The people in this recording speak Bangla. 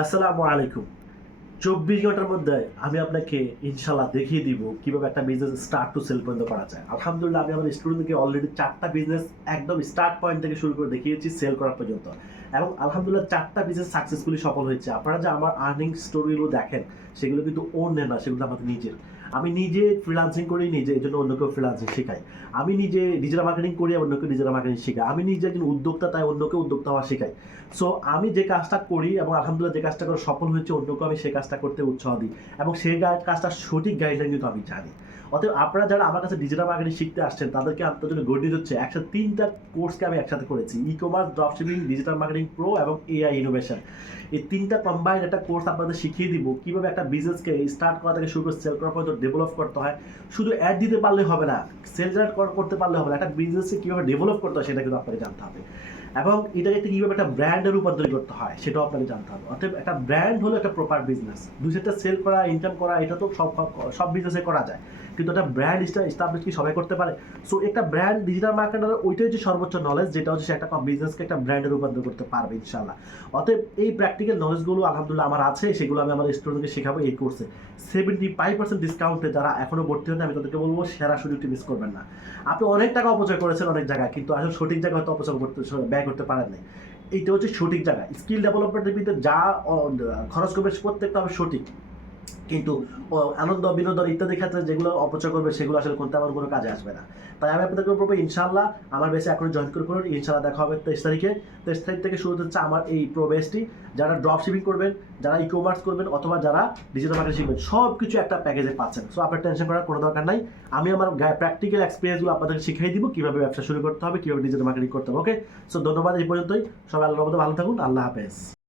আসসালামু আলাইকুম। ২৪ ঘন্টার মধ্যে আমি আপনাকে ইনশাআল্লাহ দেখিয়ে দিব কিভাবে একটা বিজনেস স্টার্ট টু সেল পর্যন্ত করা যায়। আলহামদুলিল্লাহ আমি আমার স্টুডেন্টকে অলরেডি ৪ টা বিজনেস একদম স্টার্ট পয়েন্ট থেকে শুরু করে দেখিয়েছি সেল করা পর্যন্ত। এবং আলহামদুলিল্লাহ ৪ টা বিজনেস সাকসেসফুলি সফল হয়েছে। আপনারা যে আমার আর্নিং স্টোরিগুলো দেখেন সেগুলো কিন্তু অন্যের না, সেগুলো আমাদের নিজের। আমি নিজে ফ্রিল্যান্সিং করি, নিজে এজন্য অন্যকেও ফ্রিল্যান্সিং শেখাই। আমি নিজে ডিজিটাল মার্কেটিং করি, অন্যকে ডিজিটাল মার্কেটিং শেখাই। আমি নিজে একজন উদ্যোক্তা, তাই অন্যকে উদ্যোক্তা হওয়া শেখাই। সো আমি যে কাজটা করি এবং আলহামদুলিল্লাহ যে কাজটা করে সফল হয়েছে, অন্যকেও আমি সেই কাজটা করতে উৎসাহ দিই এবং সেই কাজটার সঠিক গাইডলাইন কিন্তু আমি জানি। অতএব আপনারা যারা আমার কাছে ডিজিটাল মার্কেটিং শিখতে আসছেন তাদেরকে আপনার জন্য গুড নিউজ হচ্ছে, একসাথে ৩টা কোর্সকে আমি একসাথে করেছি। E-commerce, dropshipping, digital marketing pro এবং এআই ইনোভেশন। এই ৩টা কম্বাইন্ড একটা কোর্স আপনাদের শিখিয়ে দিব কিভাবে একটা বিজনেসকে স্টার্ট করা থেকে শুরু করে সেল করা পর্যন্ত ডেভেলপ করতে হয়। শুধু অ্যাড দিতে পারলে হবে না, সেল জেনারেট করতে পারলে হবে না, একটা বিজনেসকে কীভাবে ডেভেলপ করতে হয় সেটা কিন্তু আপনাকে জানতে হবে। এবং এটাকে কীভাবে একটা ব্র্যান্ডে রূপান্তরিত করতে হয় সেটাও আপনাকে জানতে হবে। অতএব একটা ব্র্যান্ড হলো একটা প্রপার বিজনেস। দুই সাইডটা সেল করা, ইনকাম করা, এটা তো সব বিজনেসে করা যায়, কিন্তু একটা ব্র্যান্ড এস্টাবলিশ কি সবাই করতে পারে? সো একটা ব্র্যান্ড ডিজিটাল মার্কেটারের ওইটাই হচ্ছে সর্বোচ্চ নলেজ, যেটা হচ্ছে সে একটা বিজনেসকে একটা ব্র্যান্ডে রূপান্তর করতে পারবে ইনশাআল্লাহ। অতএব এই প্র্যাকটিক্যাল নলেজগুলো আলহামদুলিল্লাহ আমার আছে, সেগুলো আমি আমার স্টুডেন্টকে শেখাবো এই কোর্সে 75% ডিসকাউন্টে। যারা এখনো ভর্তি হন আমি তাদেরকে বলবো সেরা সুযোগটি মিস করবেন না। আপনি অনেক টাকা অপচয় করেছেন অনেক জায়গায়, কিন্তু আসলে সঠিক জায়গায় হয়তো অপচয় ব্যয় করতে পারেন নাই। এইটা হচ্ছে সঠিক জায়গা। স্কিল ডেভেলপমেন্টের ভিতরে যা খরচ করবে প্রত্যেকটা হবে সঠিক, কিন্তু আনন্দ বিনোদন ইত্যাদি ক্ষেত্রে যেগুলো অপচয় করবে সেগুলো আসলে করতে আমার কোনো কাজে আসবে না। তাই আমি আপনাদেরকে বলবো ইনশাআল্লাহ আমার বেসে এখন জয়েন করে করুন। ইনশাআল্লাহ দেখা হবে 23 তারিখে। 23 তারিখ থেকে শুরু হচ্ছে আমার এই প্রো বেসটি। যারা ড্রপ শিপিং করবেন, যারা ই কমার্স করবেন, অথবা যারা ডিজিটাল মার্কেটিং শিখবেন, সব কিছু একটা প্যাকেজে পাচ্ছেন। সো আপনার টেনশন করার কোনো দরকার নাই। আমি আমার প্র্যাকটিক্যাল এক্সপিরিয়েন্সগুলো আপনাদেরকে শিখিয়ে দিব কীভাবে ব্যবসা শুরু করতে হবে, কীভাবে ডিজিটাল মার্কেটিং করতে হবে। ওকে, সো ধন্যবাদ এই পর্যন্তই। সবাই আল্লাহর রহমতে ভালো থাকুন। আল্লাহ হাফেজ।